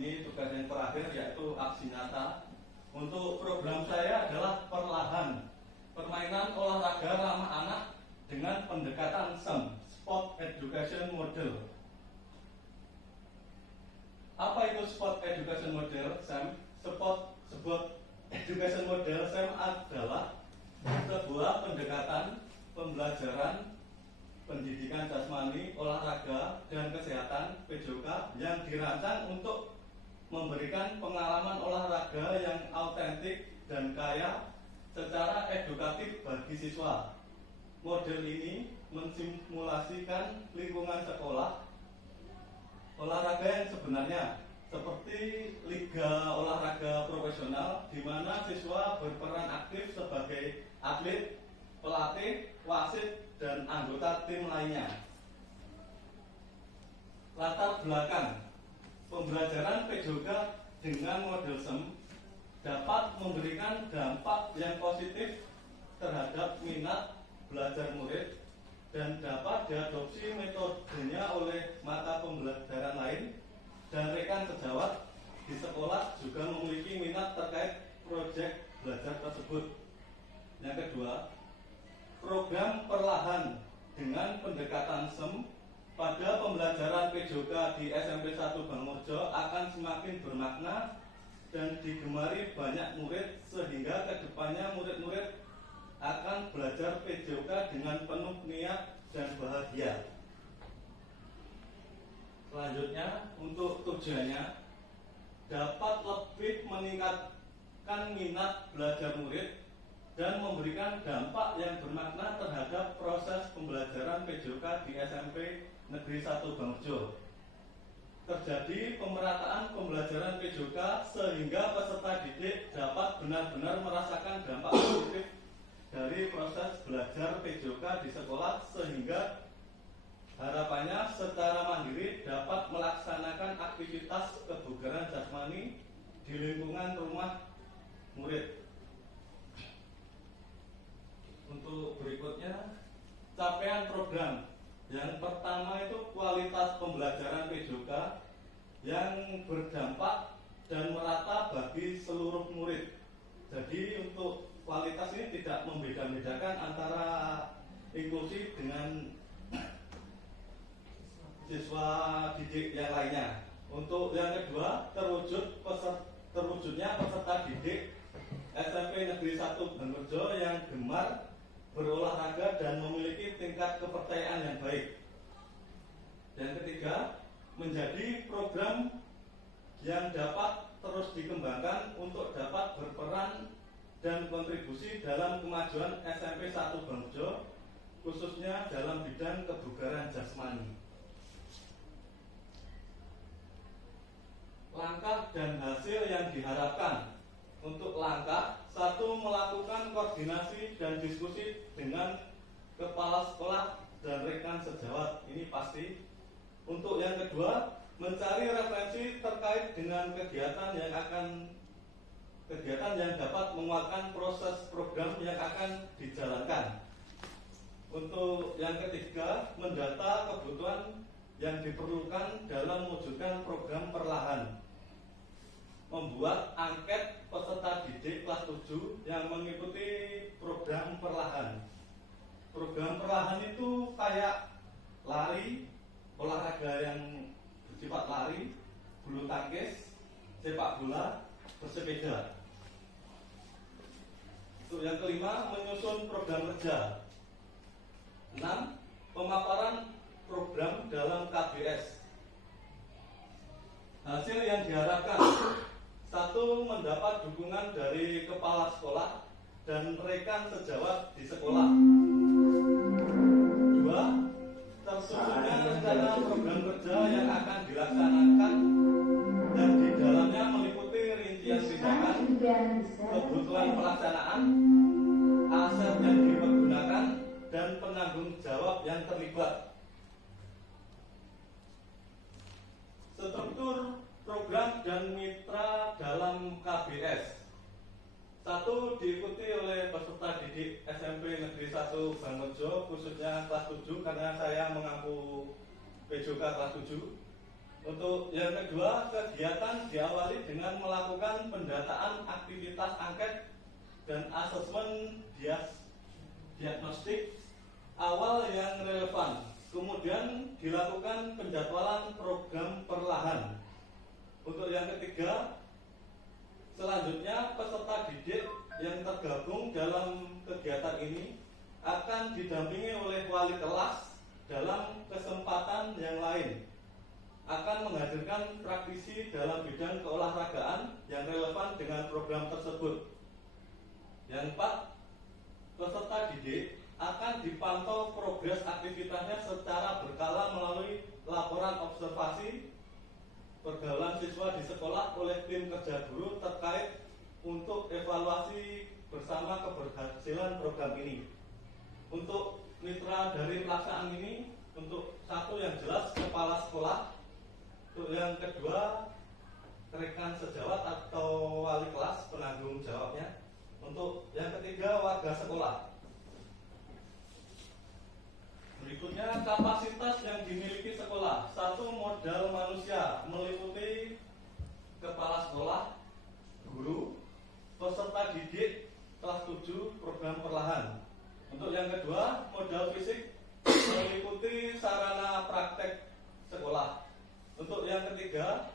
Ini tugas yang terakhir yaitu aksi nyata. Untuk program saya adalah perlahan, permainan olahraga ramah anak dengan pendekatan SEM, Sport Education Model. Apa itu Sport Education Model, SEM? Sport Education Model SEM adalah sebuah pendekatan pembelajaran pendidikan jasmani, olahraga, dan kesehatan PJOK yang dirancang untuk memberikan pengalaman olahraga yang autentik dan kaya secara edukatif bagi siswa. Model ini mensimulasikan lingkungan sekolah olahraga yang sebenarnya, seperti liga olahraga profesional di mana siswa berperan aktif sebagai atlet, pelatih, wasit, dan anggota tim lainnya. Latar belakang pembelajaran PJOK dengan model SEM dapat memberikan dampak yang positif terhadap minat belajar murid dan dapat diadopsi metodenya oleh mata pembelajaran lain, dan rekan sejawat di sekolah juga memiliki minat terkait proyek belajar tersebut. Yang kedua, program perlahan dengan pendekatan SEM pada pembelajaran PJOK di SMP 1 Bangmorjo akan semakin bermakna dan digemari banyak murid, sehingga kedepannya murid-murid akan belajar PJOK dengan penuh niat dan bahagia. Selanjutnya, untuk tujuannya dapat lebih meningkatkan minat belajar murid dan memberikan dampak yang bermakna terhadap proses pembelajaran PJOK di SMP Negeri 1 Bangmorjo. Terjadi pemerataan pembelajaran PJOK sehingga peserta didik dapat benar-benar merasakan dampak positif dari proses belajar PJOK di sekolah, sehingga harapannya secara mandiri dapat melaksanakan aktivitas kebugaran jasmani di lingkungan rumah murid. Untuk berikutnya, capaian program. Yang pertama itu kualitas pembelajaran PJOK yang berdampak dan merata bagi seluruh murid. Jadi untuk kualitas ini tidak membeda-bedakan antara inklusi dengan siswa didik yang lainnya. Untuk yang kedua, terwujudnya peserta didik SMP Negeri 1 Bangmorjo yang gemar berolahraga dan memiliki tingkat kepercayaan yang baik. Yang ketiga, menjadi program yang dapat terus dikembangkan untuk dapat berperan dan kontribusi dalam kemajuan SMP 1 Bangmorjo, khususnya dalam bidang kebugaran jasmani. Langkah dan hasil yang diharapkan. Untuk langkah, satu, melakukan koordinasi dan diskusi dengan kepala sekolah dan rekan sejawat, ini pasti. Untuk yang kedua, mencari referensi terkait dengan kegiatan yang dapat menguatkan proses program yang akan dijalankan. Untuk yang ketiga, mendata kebutuhan yang diperlukan dalam mewujudkan program perlahan. Membuat angket peserta didik kelas 7 yang mengikuti program perlahan. Program perlahan itu kayak lari, olahraga yang bersifat lari, bulu tangkis, sepak bola, bersepeda. Untuk yang kelima, menyusun program kerja. 6. Pemaparan program dalam KBS. Hasil yang diharapkan: 1. Mendapat dukungan dari kepala sekolah dan rekan sejawat di sekolah. 2. Tersusunnya rencana program kerja yang akan dilaksanakan dan di dalamnya meliputi rincian tindakan, kebutuhan pelaksanaan, aset yang dipergunakan, dan penanggung jawab yang terlibat. Struktur program dan mitra dalam KBS. 1. Diikuti oleh peserta didik SMP Negeri 1 Bangmorjo, khususnya kelas 7 karena saya mengaku PJOK kelas 7. Untuk yang kedua, kegiatan diawali dengan melakukan pendataan aktivitas angket dan asesmen diagnostik awal yang relevan. Kemudian dilakukan penjadwalan program perlahan. Untuk yang ketiga, selanjutnya peserta didik yang tergabung dalam kegiatan ini akan didampingi oleh wali kelas dalam kesempatan yang lain. Akan menghadirkan praktisi dalam bidang keolahragaan yang relevan dengan program tersebut. Yang keempat, peserta didik akan dipantau progres aktivitasnya secara berkala melalui laporan observasi pergaulan siswa di sekolah oleh tim kerja guru terkait untuk evaluasi bersama keberhasilan program ini. Untuk mitra dari pelaksanaan ini, untuk satu yang jelas kepala sekolah, untuk yang kedua rekan sejawat atau wali kelas penanggung jawabnya, untuk yang ketiga warga sekolah. Berikutnya kapasitas yang dimiliki sekolah. Satu, modal manusia meliputi kepala sekolah, guru, peserta didik kelas 7 program perlahan. Untuk yang kedua, modal fisik meliputi sarana praktek sekolah. Untuk yang ketiga,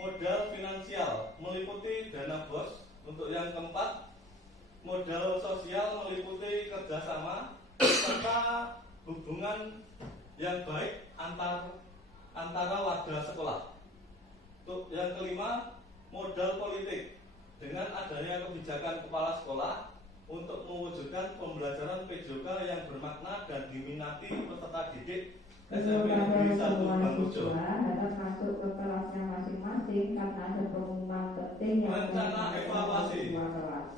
modal finansial meliputi dana BOS. Untuk yang keempat, modal sosial meliputi kerjasama serta hubungan yang baik antara warga sekolah. Untuk yang kelima, modal politik dengan adanya kebijakan kepala sekolah untuk mewujudkan pembelajaran PJK yang bermakna dan diminati peserta didik SMP Negeri 1 Bangurjo. Dapat masuk ke kelasnya masing-masing karena ada pengumuman penting yang rencana evaluasi.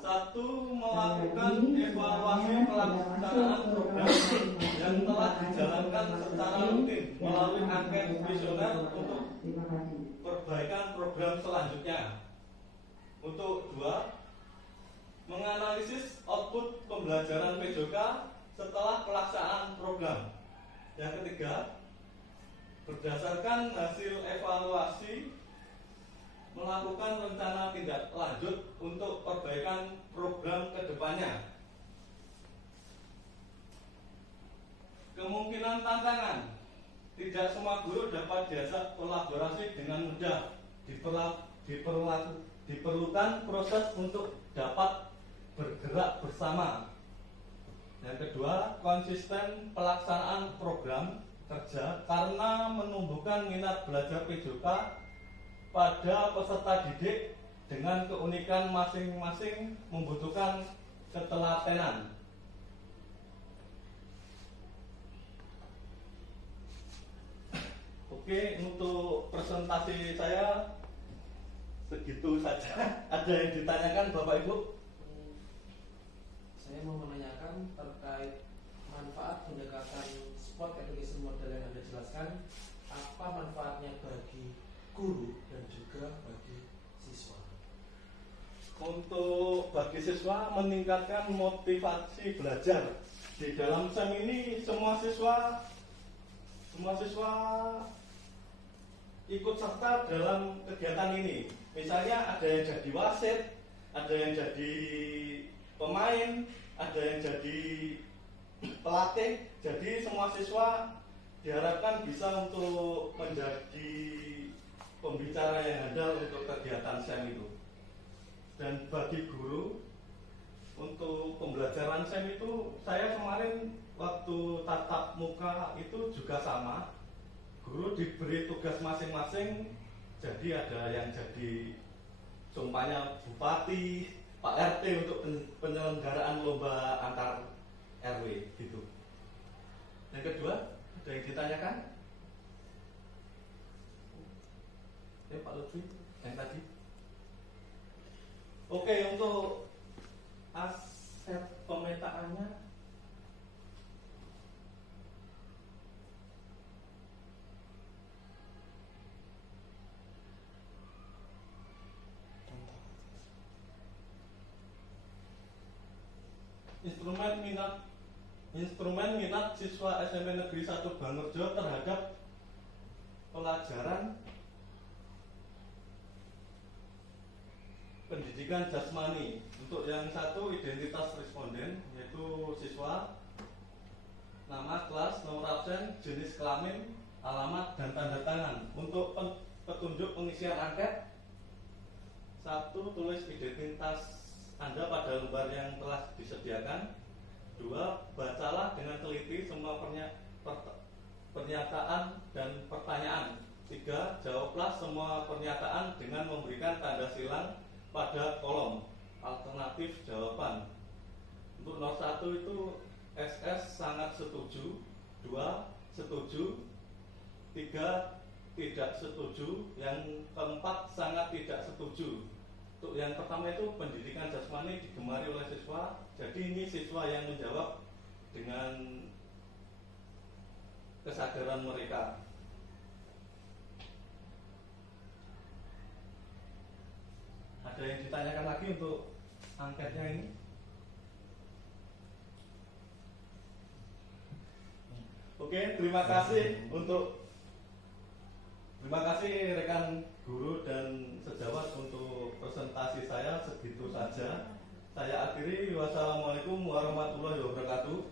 Satu, melakukan evaluasi pelaksanaan program yang telah dijalankan secara rutin melalui angket visioner untuk perbaikan program selanjutnya. Untuk dua, menganalisis output pembelajaran PJK setelah pelaksanaan program. Yang ketiga, berdasarkan hasil evaluasi melakukan rencana tindak lanjut untuk perbaikan program ke depannya. Kemungkinan tantangan, tidak semua guru dapat diajak kolaborasi dengan mudah. Diperlukan proses untuk dapat bergerak bersama. Yang kedua, konsisten pelaksanaan program kerja karena menumbuhkan minat belajar PJK pada peserta didik dengan keunikan masing-masing membutuhkan ketelatenan. Oke, untuk presentasi saya segitu saja. Ada yang ditanyakan Bapak Ibu? Saya mau menanyakan terkait manfaat pendekatan sport education model yang Anda jelaskan. Apa manfaatnya bagi guru dan juga bagi siswa? Untuk bagi siswa, meningkatkan motivasi belajar. Di dalam SEM ini semua siswa ikut serta dalam kegiatan ini. Misalnya ada yang jadi wasit, ada yang jadi pemain, ada yang jadi pelatih. Jadi semua siswa diharapkan bisa untuk menjadi pembicara yang handal untuk kegiatan SEM itu. Dan bagi guru, untuk pembelajaran SEM itu, saya kemarin waktu tatap muka itu juga sama. Guru diberi tugas masing-masing. Jadi ada yang jadi sumpahnya bupati, Pak RT untuk penyelenggaraan lomba antar RW gitu. Yang kedua, ada yang ditanyakan? Pak Lutfi, yang tadi. Oke, untuk aset pemetaannya instrumen minat siswa SMP Negeri 1 Bangurjo terhadap pelajaran pendidikan jasmani. Untuk yang satu, identitas responden, yaitu siswa, nama, kelas, nomor absen, jenis kelamin, alamat, dan tanda tangan. Untuk petunjuk pengisian angket, satu, tulis identitas Anda pada lembar yang telah disediakan. Dua, bacalah dengan teliti semua pernyataan dan pertanyaan. Tiga, jawablah semua pernyataan dengan memberikan tanda silang pada kolom alternatif jawaban. Untuk nomor satu itu SS sangat setuju, 2 setuju, 3 tidak setuju, yang keempat sangat tidak setuju. Untuk yang pertama itu pendidikan jasmani digemari oleh siswa. Jadi ini siswa yang menjawab dengan kesadaran mereka. Ada yang ditanyakan lagi untuk angketnya ini? Oke, terima kasih rekan guru dan sejawat untuk presentasi saya, segitu saja. Saya akhiri. Wassalamualaikum warahmatullahi wabarakatuh.